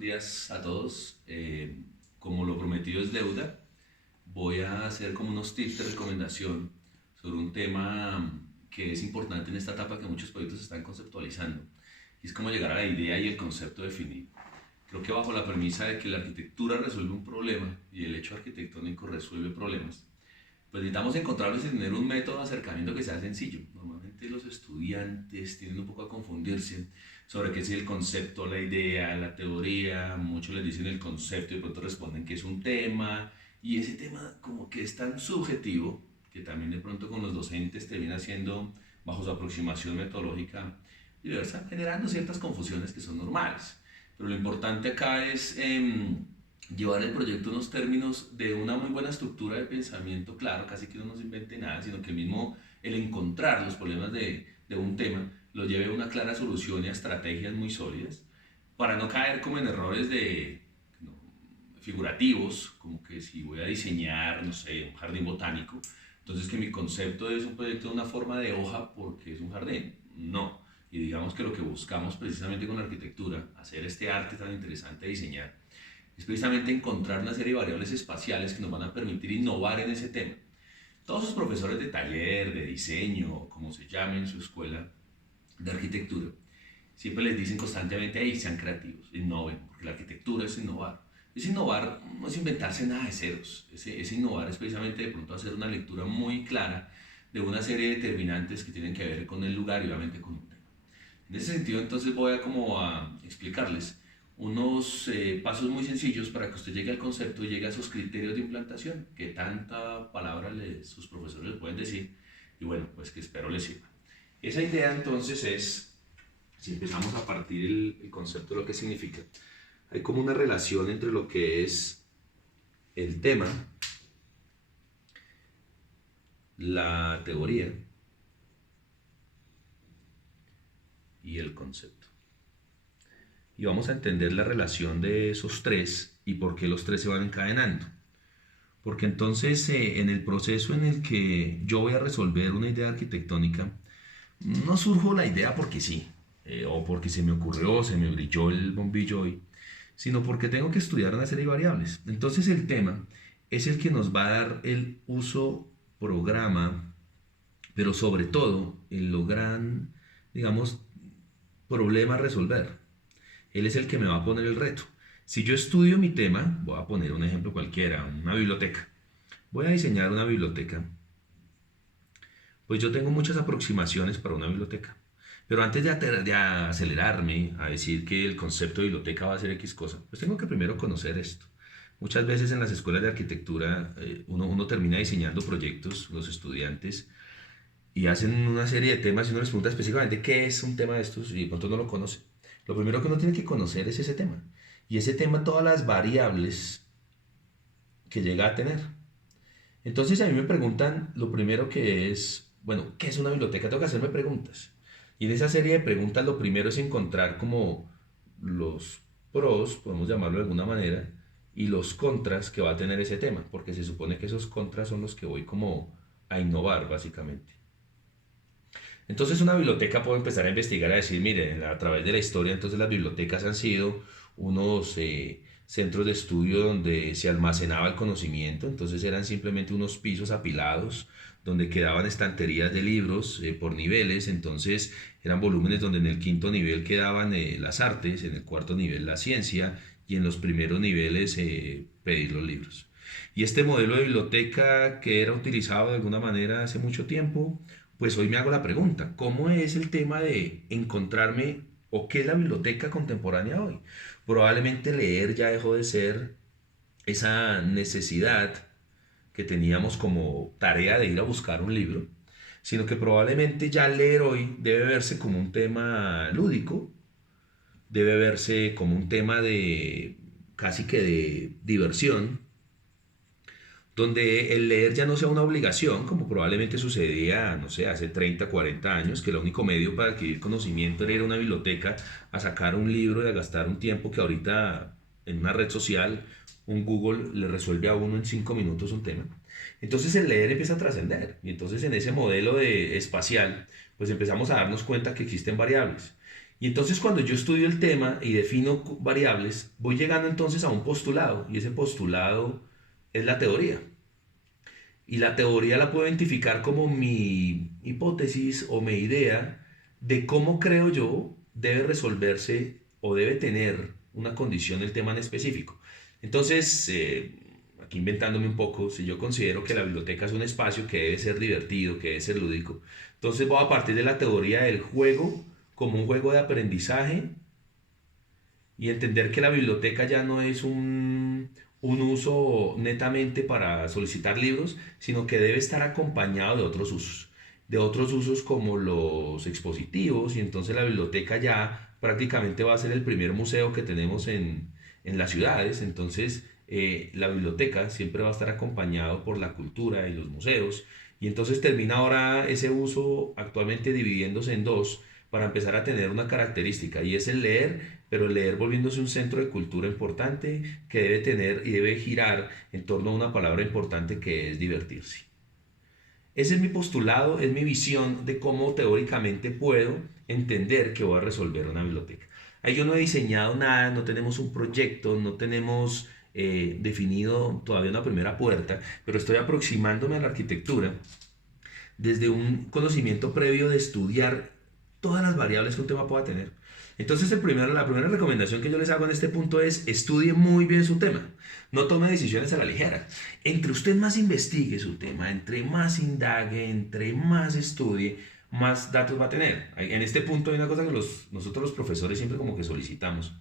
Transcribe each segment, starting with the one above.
días a todos. Como lo prometido es deuda, voy a hacer como unos tips de recomendación sobre un tema que es importante en esta etapa que muchos proyectos están conceptualizando. Y es cómo llegar a la idea y el concepto definido. Creo que bajo la premisa de que la arquitectura resuelve un problema y el hecho arquitectónico resuelve problemas, pues necesitamos encontrarlos y tener un método de acercamiento que sea sencillo. Normalmente los estudiantes tienden un poco a confundirse sobre qué es el concepto, la idea, la teoría. Muchos les dicen el concepto y de pronto responden que es un tema. Y ese tema como que es tan subjetivo que también de pronto con los docentes termina siendo, bajo su aproximación metodológica diversa, generando ciertas confusiones que son normales. Pero lo importante acá es llevar el proyecto a unos términos de una muy buena estructura de pensamiento, claro, casi que uno no se invente nada, sino que mismo el encontrar los problemas de un tema lo lleve a una clara solución y a estrategias muy sólidas, para no caer como en errores de no, figurativos, como que si voy a diseñar, no sé, un jardín botánico, entonces que mi concepto es un proyecto de una forma de hoja porque es un jardín. No. Y digamos que lo que buscamos precisamente con la arquitectura, hacer este arte tan interesante de diseñar, es precisamente encontrar una serie de variables espaciales que nos van a permitir innovar en ese tema. Todos los profesores de taller, de diseño, como se llame en su escuela de arquitectura, siempre les dicen constantemente, hey, sean creativos, innoven, porque la arquitectura es innovar. Es innovar, no es inventarse nada de ceros, es innovar, es precisamente de pronto hacer una lectura muy clara de una serie de determinantes que tienen que ver con el lugar y obviamente con un tema. En ese sentido, entonces voy a como a explicarles unos pasos muy sencillos para que usted llegue al concepto y llegue a esos criterios de implantación que tanta palabra sus profesores les pueden decir y bueno, pues que espero les sirva. Esa idea entonces es, si empezamos a partir el concepto de lo que significa, hay como una relación entre lo que es el tema, la teoría y el concepto. Y vamos a entender la relación de esos tres y por qué los tres se van encadenando. Porque entonces en el proceso en el que yo voy a resolver una idea arquitectónica, no surjo la idea porque sí, o porque se me ocurrió, se me brilló el bombillo hoy, sino porque tengo que estudiar una serie de variables. Entonces el tema es el que nos va a dar el uso programa, pero sobre todo en lo gran, digamos, problema a resolver. Él es el que me va a poner el reto. Si yo estudio mi tema, voy a poner un ejemplo cualquiera, una biblioteca. Voy a diseñar una biblioteca. Pues yo tengo muchas aproximaciones para una biblioteca. Pero antes de acelerarme a decir que el concepto de biblioteca va a ser X cosa, pues tengo que primero conocer esto. Muchas veces en las escuelas de arquitectura uno termina diseñando proyectos, los estudiantes, y hacen una serie de temas y uno les pregunta específicamente qué es un tema de estos y de pronto no lo conoce. Lo primero que uno tiene que conocer es ese tema. Y ese tema, todas las variables que llega a tener. Entonces a mí me preguntan lo primero que es, bueno, ¿qué es una biblioteca? Tengo que hacerme preguntas. Y en esa serie de preguntas lo primero es encontrar como los pros, podemos llamarlo de alguna manera, y los contras que va a tener ese tema, porque se supone que esos contras son los que voy como a innovar básicamente. Entonces una biblioteca puedo empezar a investigar, a decir, mire, a través de la historia, entonces las bibliotecas han sido unos centros de estudio donde se almacenaba el conocimiento, entonces eran simplemente unos pisos apilados donde quedaban estanterías de libros por niveles, entonces eran volúmenes donde en el quinto nivel quedaban las artes, en el cuarto nivel la ciencia y en los primeros niveles pedir los libros. Y este modelo de biblioteca que era utilizado de alguna manera hace mucho tiempo, pues hoy me hago la pregunta, ¿cómo es el tema de encontrarme o qué es la biblioteca contemporánea hoy? Probablemente leer ya dejó de ser esa necesidad que teníamos como tarea de ir a buscar un libro, sino que probablemente ya leer hoy debe verse como un tema lúdico, debe verse como un tema de casi que de diversión, donde el leer ya no sea una obligación, como probablemente sucedía, no sé, hace 30, 40 años, que el único medio para adquirir conocimiento era ir a una biblioteca a sacar un libro y a gastar un tiempo que ahorita en una red social, un Google le resuelve a uno en 5 minutos un tema. Entonces el leer empieza a trascender y entonces en ese modelo de espacial, pues empezamos a darnos cuenta que existen variables. Y entonces cuando yo estudio el tema y defino variables, voy llegando entonces a un postulado y ese postulado es la teoría. Y la teoría la puedo identificar como mi hipótesis o mi idea de cómo creo yo debe resolverse o debe tener una condición el tema en específico. Entonces, aquí inventándome un poco, si yo considero que la biblioteca es un espacio que debe ser divertido, que debe ser lúdico, entonces voy a partir de la teoría del juego como un juego de aprendizaje y entender que la biblioteca ya no es un uso netamente para solicitar libros, sino que debe estar acompañado de otros usos como los expositivos, y entonces la biblioteca ya prácticamente va a ser el primer museo que tenemos en las ciudades. Entonces la biblioteca siempre va a estar acompañado por la cultura y los museos, y entonces termina ahora ese uso actualmente dividiéndose en dos para empezar a tener una característica, y es el leer, pero el leer volviéndose un centro de cultura importante que debe tener y debe girar en torno a una palabra importante que es divertirse. Ese es mi postulado, es mi visión de cómo teóricamente puedo entender que voy a resolver una biblioteca. Ahí yo no he diseñado nada, no tenemos un proyecto, no tenemos definido todavía una primera puerta, pero estoy aproximándome a la arquitectura desde un conocimiento previo de estudiar todas las variables que un tema pueda tener. Entonces la primera recomendación que yo les hago en este punto es estudie muy bien su tema. No tome decisiones a la ligera. Entre usted más investigue su tema, entre más indague, entre más estudie, más datos va a tener. En este punto hay una cosa que nosotros los profesores siempre como que solicitamos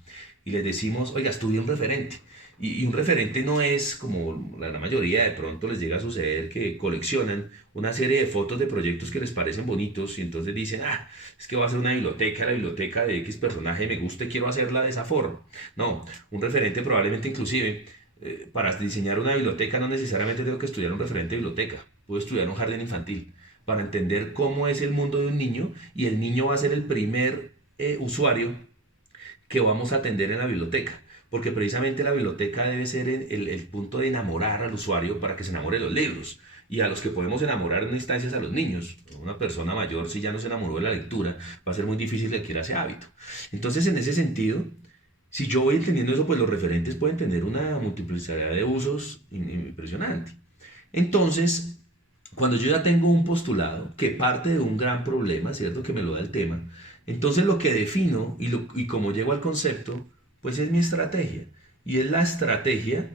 y les decimos, oiga, estudie un referente. Y un referente no es como la mayoría de pronto les llega a suceder, que coleccionan una serie de fotos de proyectos que les parecen bonitos y entonces dicen, ah, es que voy a hacer una biblioteca, la biblioteca de X personaje me gusta y quiero hacerla de esa forma. No, un referente probablemente inclusive, para diseñar una biblioteca no necesariamente tengo que estudiar un referente de biblioteca, puedo estudiar un jardín infantil para entender cómo es el mundo de un niño, y el niño va a ser el primer usuario que vamos a atender en la biblioteca, porque precisamente la biblioteca debe ser el punto de enamorar al usuario para que se enamore de los libros, y a los que podemos enamorar en instancias a los niños. Una persona mayor, si ya no se enamoró de la lectura, va a ser muy difícil que adquiera ese hábito. Entonces, en ese sentido, si yo voy entendiendo eso, pues los referentes pueden tener una multiplicidad de usos impresionante. Entonces, cuando yo ya tengo un postulado que parte de un gran problema, ¿cierto? Que me lo da el tema, entonces lo que defino y cómo llego al concepto, pues es mi estrategia. Y es la estrategia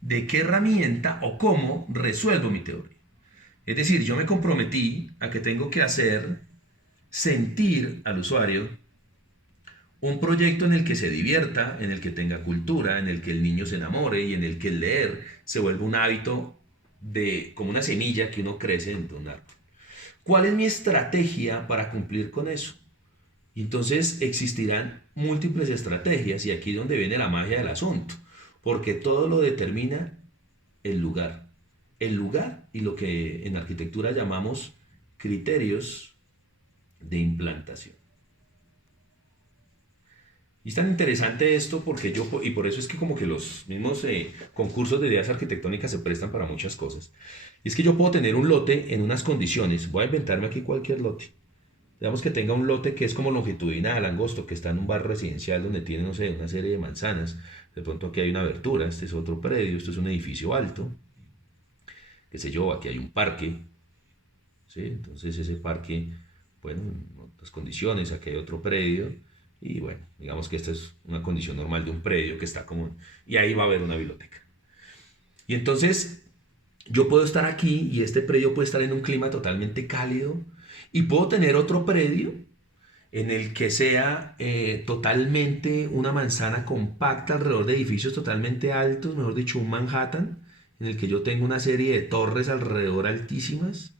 de qué herramienta o cómo resuelvo mi teoría. Es decir, yo me comprometí a que tengo que hacer sentir al usuario un proyecto en el que se divierta, en el que tenga cultura, en el que el niño se enamore y en el que el leer se vuelva un hábito como una semilla que uno crece dentro de un árbol. ¿Cuál es mi estrategia para cumplir con eso? Y entonces existirán múltiples estrategias, y aquí es donde viene la magia del asunto, porque todo lo determina el lugar. El lugar y lo que en arquitectura llamamos criterios de implantación. Y es tan interesante esto porque y por eso es que como que los mismos concursos de ideas arquitectónicas se prestan para muchas cosas. Y es que yo puedo tener un lote en unas condiciones, voy a inventarme aquí cualquier lote. Digamos que tenga un lote que es como longitudinal, angosto, que está en un barrio residencial donde tiene, no sé, una serie de manzanas. De pronto aquí hay una abertura, este es otro predio, esto es un edificio alto. Qué sé yo, aquí hay un parque. ¿Sí? Entonces ese parque, bueno, en otras condiciones, aquí hay otro predio. Y bueno, digamos que esta es una condición normal de un predio que está como... Y ahí va a haber una biblioteca. Y entonces yo puedo estar aquí y este predio puede estar en un clima totalmente cálido, y puedo tener otro predio en el que sea totalmente una manzana compacta alrededor de edificios totalmente altos, mejor dicho, un Manhattan, en el que yo tengo una serie de torres alrededor altísimas.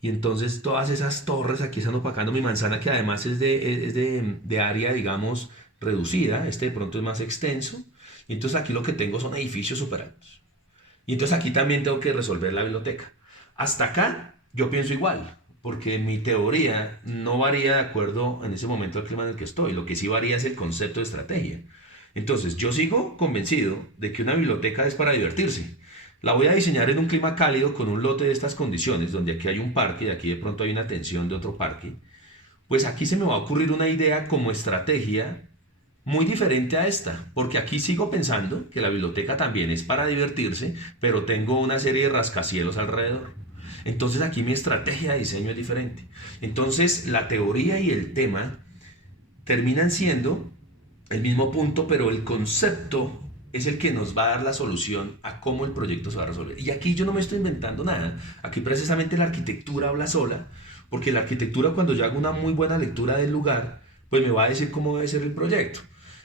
Y entonces todas esas torres aquí están opacando mi manzana, que además es de área, digamos, reducida. Este de pronto es más extenso. Y entonces aquí lo que tengo son edificios super altos. Y entonces aquí también tengo que resolver la biblioteca. Hasta acá yo pienso igual, porque mi teoría no varía de acuerdo en ese momento al clima en el que estoy. Lo que sí varía es el concepto de estrategia. Entonces yo sigo convencido de que una biblioteca es para divertirse. La voy a diseñar en un clima cálido con un lote de estas condiciones, donde aquí hay un parque y aquí de pronto hay una tensión de otro parque. Pues aquí se me va a ocurrir una idea como estrategia muy diferente a esta, porque aquí sigo pensando que la biblioteca también es para divertirse, pero tengo una serie de rascacielos alrededor. Entonces aquí mi estrategia de diseño es diferente. Entonces la teoría y el tema terminan siendo el mismo punto, pero el concepto es el que nos va a dar la solución a cómo el proyecto se va a resolver. Y aquí yo no me estoy inventando nada. Aquí precisamente la arquitectura habla sola, porque la arquitectura, cuando yo hago una muy buena lectura del lugar, pues me va a decir cómo debe ser el proyecto.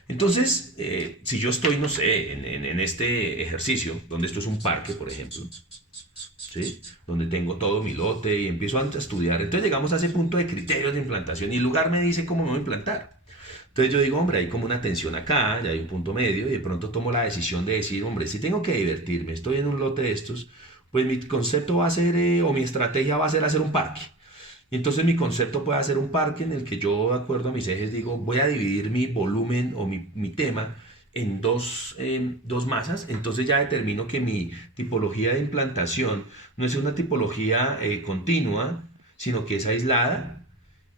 Entonces, si yo estoy, no sé, en este ejercicio, donde esto es un parque, por ejemplo, ¿sí? Donde tengo todo mi lote y empiezo a estudiar, entonces llegamos a ese punto de criterios de implantación y el lugar me dice cómo me voy a implantar. Entonces yo digo, hombre, hay como una tensión acá, ya hay un punto medio, y de pronto tomo la decisión de decir, hombre, si tengo que divertirme, estoy en un lote de estos, pues mi concepto va a ser, o mi estrategia va a ser hacer un parque. Y entonces mi concepto puede ser un parque en el que yo, de acuerdo a mis ejes, digo, voy a dividir mi volumen o mi tema en dos masas. Entonces ya determino que mi tipología de implantación no es una tipología continua, sino que es aislada.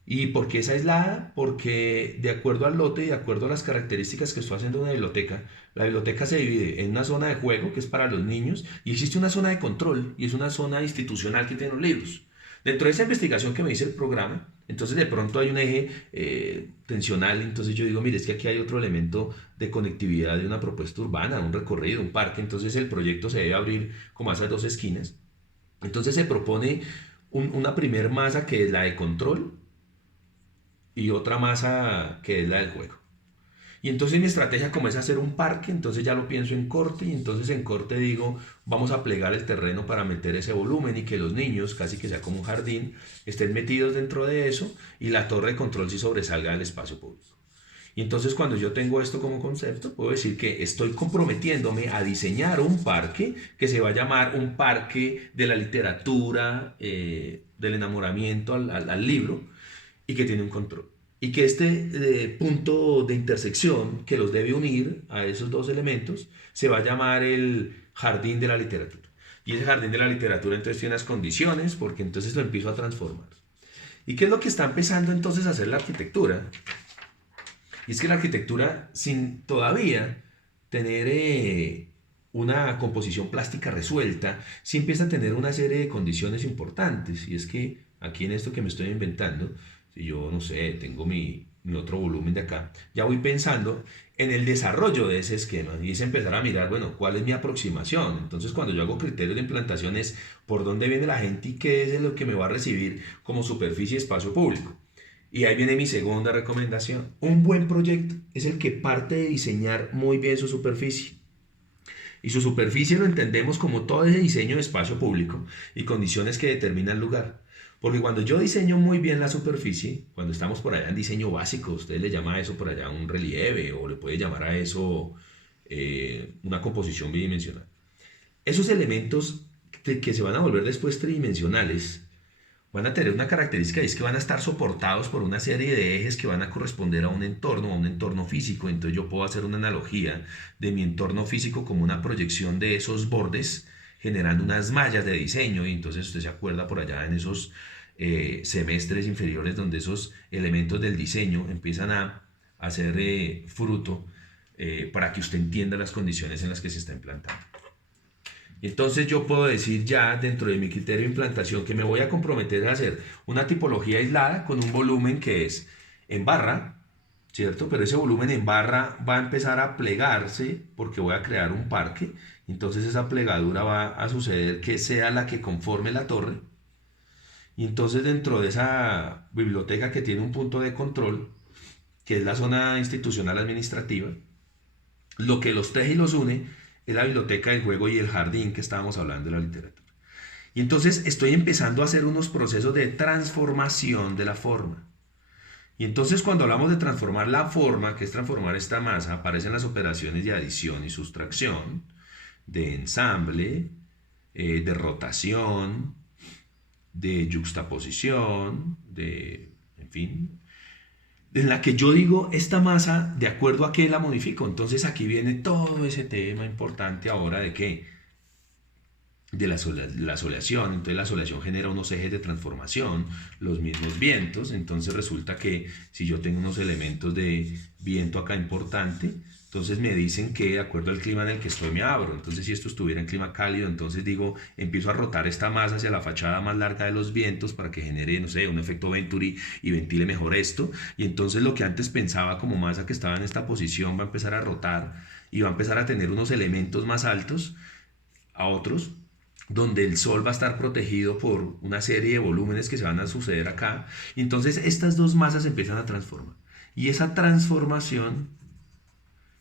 ¿Y por qué es aislada? Porque de acuerdo al lote y de acuerdo a las características que estoy haciendo de una biblioteca, la biblioteca se divide en una zona de juego, que es para los niños, y existe una zona de control, y es una zona institucional que tiene los libros. Dentro de esa investigación que me dice el programa, entonces de pronto hay un eje tensional, entonces yo digo, mire, es que aquí hay otro elemento de conectividad de una propuesta urbana, un recorrido, un parque, entonces el proyecto se debe abrir como a esas dos esquinas. Entonces se propone una primer masa que es la de control, y otra masa que es la del juego. Y entonces mi estrategia, como es hacer un parque, entonces ya lo pienso en corte, y entonces en corte digo, vamos a plegar el terreno para meter ese volumen y que los niños, casi que sea como un jardín, estén metidos dentro de eso, y la torre de control sí sobresalga del espacio público. Y entonces cuando yo tengo esto como concepto, puedo decir que estoy comprometiéndome a diseñar un parque que se va a llamar un parque de la literatura, del enamoramiento al libro, y que tiene un control. Y que este punto de intersección que los debe unir a esos dos elementos se va a llamar el jardín de la literatura. Y ese jardín de la literatura entonces tiene unas condiciones, porque entonces lo empiezo a transformar. ¿Y qué es lo que está empezando entonces a hacer la arquitectura? Y es que la arquitectura, sin todavía tener una composición plástica resuelta, sí empieza a tener una serie de condiciones importantes. Y es que aquí en esto que me estoy inventando, si yo, no sé, tengo mi otro volumen de acá, ya voy pensando en el desarrollo de ese esquema y es empezar a mirar, bueno, cuál es mi aproximación. Entonces, cuando yo hago criterios de implantación es por dónde viene la gente y qué es lo que me va a recibir como superficie y espacio público. Y ahí viene mi segunda recomendación. Un buen proyecto es el que parte de diseñar muy bien su superficie. Y su superficie lo entendemos como todo ese diseño de espacio público y condiciones que determinan el lugar. Porque cuando yo diseño muy bien la superficie, cuando estamos por allá en diseño básico, usted le llama a eso por allá un relieve o le puede llamar a eso una composición bidimensional. Esos elementos que se van a volver después tridimensionales van a tener una característica y es que van a estar soportados por una serie de ejes que van a corresponder a un entorno físico. Entonces yo puedo hacer una analogía de mi entorno físico como una proyección de esos bordes generando unas mallas de diseño, y entonces usted se acuerda por allá en esos semestres inferiores donde esos elementos del diseño empiezan a hacer fruto para que usted entienda las condiciones en las que se está implantando. Entonces yo puedo decir ya dentro de mi criterio de implantación que me voy a comprometer a hacer una tipología aislada con un volumen que es en barra, ¿cierto? Pero ese volumen en barra va a empezar a plegarse porque voy a crear un parque. Entonces esa plegadura va a suceder que sea la que conforme la torre. Y entonces dentro de esa biblioteca que tiene un punto de control, que es la zona institucional administrativa, lo que los teje y los une es la biblioteca del juego y el jardín que estábamos hablando de la literatura. Y entonces estoy empezando a hacer unos procesos de transformación de la forma. Y entonces cuando hablamos de transformar la forma, que es transformar esta masa, aparecen las operaciones de adición y sustracción, de ensamble, de rotación, de yuxtaposición, en fin, en la que yo digo esta masa de acuerdo a qué la modifico. Entonces aquí viene todo ese tema importante ahora de que de la soleación. Entonces la soleación genera unos ejes de transformación, los mismos vientos. Entonces resulta que si yo tengo unos elementos de viento acá importante, entonces me dicen que de acuerdo al clima en el que estoy me abro. Entonces si esto estuviera en clima cálido, entonces digo, empiezo a rotar esta masa hacia la fachada más larga de los vientos para que genere, no sé, un efecto Venturi y ventile mejor esto. Y entonces lo que antes pensaba como masa que estaba en esta posición va a empezar a rotar y va a empezar a tener unos elementos más altos a otros, donde el Sol va a estar protegido por una serie de volúmenes que se van a suceder acá. Y entonces estas dos masas se empiezan a transformar. Y esa transformación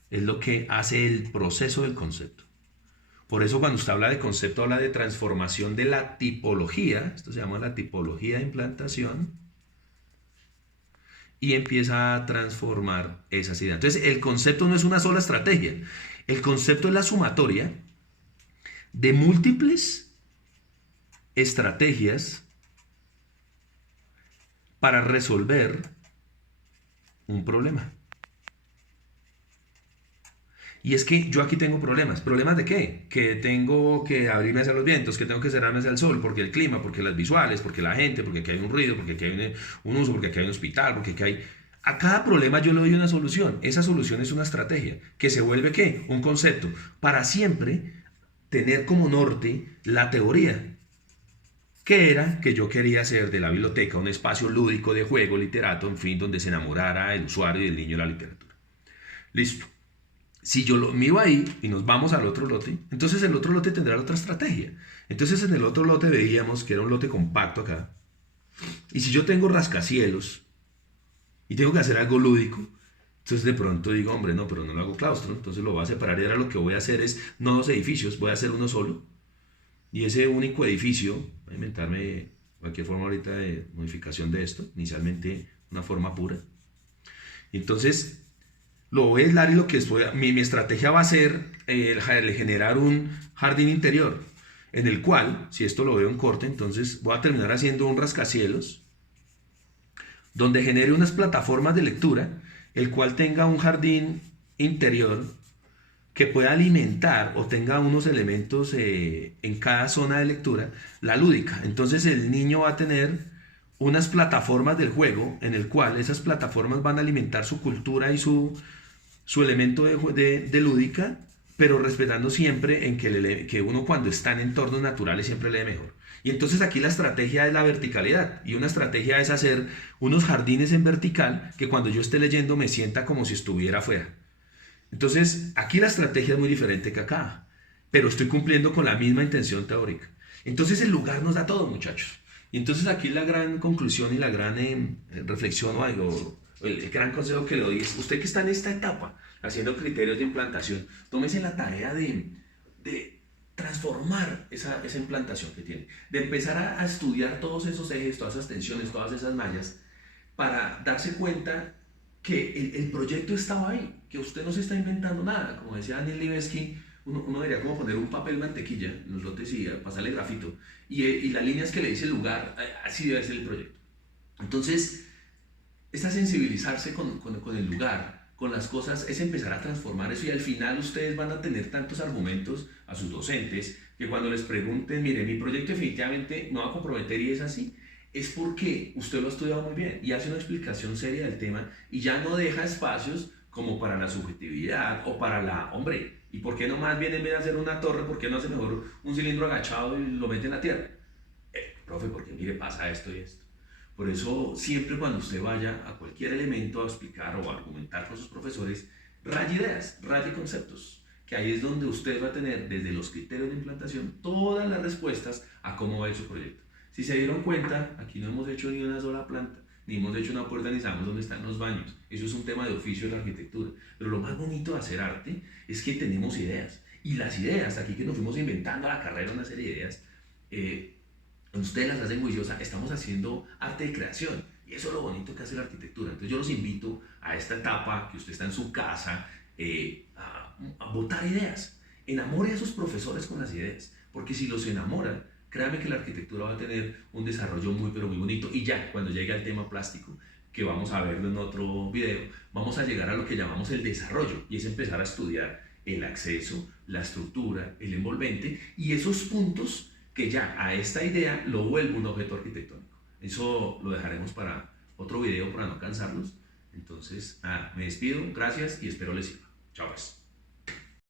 es lo que hace el proceso del concepto. Por eso cuando usted habla de concepto, habla de transformación de la tipología, esto se llama la tipología de implantación, y empieza a transformar esas ideas. Entonces el concepto no es una sola estrategia, el concepto es la sumatoria de múltiples estrategias para resolver un problema. Y es que yo aquí tengo problemas. ¿Problemas de qué? Que tengo que abrirme hacia los vientos, que tengo que cerrarme hacia el sol, porque el clima, porque las visuales, porque la gente, porque aquí hay un ruido, porque aquí hay un uso, porque aquí hay un hospital, porque aquí hay... A cada problema yo le doy una solución. Esa solución es una estrategia, que se vuelve ¿qué? Un concepto. Para siempre tener como norte la teoría, que era que yo quería hacer de la biblioteca un espacio lúdico de juego, literato, en fin, donde se enamorara el usuario y el niño de la literatura. Listo. Si yo me iba ahí y nos vamos al otro lote, entonces el otro lote tendrá otra estrategia. Entonces en el otro lote veíamos que era un lote compacto acá. Y si yo tengo rascacielos y tengo que hacer algo lúdico, entonces de pronto digo, hombre, no, pero no lo hago claustro, entonces lo voy a separar y ahora lo que voy a hacer es no dos edificios, voy a hacer uno solo. Y ese único edificio, voy a inventarme cualquier forma ahorita de modificación de esto, inicialmente una forma pura. Entonces lo voy a aislar y lo que mi estrategia va a ser generar un jardín interior en el cual, si esto lo veo en corte, entonces voy a terminar haciendo un rascacielos donde genere unas plataformas de lectura, el cual tenga un jardín interior que pueda alimentar o tenga unos elementos en cada zona de lectura, la lúdica. Entonces el niño va a tener unas plataformas del juego en el cual esas plataformas van a alimentar su cultura y su elemento de lúdica, pero respetando siempre en que uno cuando está en entornos naturales siempre lee mejor. Y entonces aquí la estrategia es la verticalidad, y una estrategia es hacer unos jardines en vertical que cuando yo esté leyendo me sienta como si estuviera afuera. Entonces aquí la estrategia es muy diferente que acá, pero estoy cumpliendo con la misma intención teórica. Entonces el lugar nos da todo, muchachos. Y entonces aquí la gran conclusión y la gran reflexión o algo, el gran consejo que le doy es, usted que está en esta etapa, haciendo criterios de implantación, tómese la tarea de transformar esa implantación que tiene, de empezar a estudiar todos esos ejes, todas esas tensiones, todas esas mallas, para darse cuenta que el proyecto estaba ahí, que usted no se está inventando nada. Como decía Daniel Libeski, uno debería como poner un papel mantequilla en los lotes y pasarle grafito, y las líneas que le dice el lugar, así debe ser el proyecto. Entonces, esta sensibilizarse con el lugar, con las cosas, es empezar a transformar eso, y al final ustedes van a tener tantos argumentos a sus docentes que cuando les pregunten, mire, mi proyecto definitivamente no va a comprometer y es así, es porque usted lo ha estudiado muy bien y hace una explicación seria del tema y ya no deja espacios como para la subjetividad o para la, hombre, ¿y por qué no más bien en vez de hacer una torre, por qué no hace mejor un cilindro agachado y lo mete en la tierra? Profe, porque mire, pasa esto y esto. Por eso, siempre cuando usted vaya a cualquier elemento a explicar o a argumentar con sus profesores, raye ideas, raye conceptos, que ahí es donde usted va a tener desde los criterios de implantación todas las respuestas a cómo va a ir su proyecto. Si se dieron cuenta, aquí no hemos hecho ni una sola planta, ni hemos hecho una puerta, ni sabemos dónde están los baños. Eso es un tema de oficio de la arquitectura. Pero lo más bonito de hacer arte es que tenemos ideas. Y las ideas, aquí que nos fuimos inventando a la carrera una serie de ideas, ustedes las hacen juiciosa, estamos haciendo arte de creación. Y eso es lo bonito que hace la arquitectura. Entonces yo los invito a esta etapa, que usted está en su casa, a botar ideas. Enamore a sus profesores con las ideas. Porque si los enamoran, créame que la arquitectura va a tener un desarrollo muy pero muy bonito. Y ya, cuando llegue al tema plástico, que vamos a verlo en otro video, vamos a llegar a lo que llamamos el desarrollo, y es empezar a estudiar el acceso, la estructura, el envolvente y esos puntos que ya a esta idea lo vuelve un objeto arquitectónico. Eso lo dejaremos para otro video para no cansarlos. Entonces, nada, me despido, gracias y espero les sirva. Chao pues.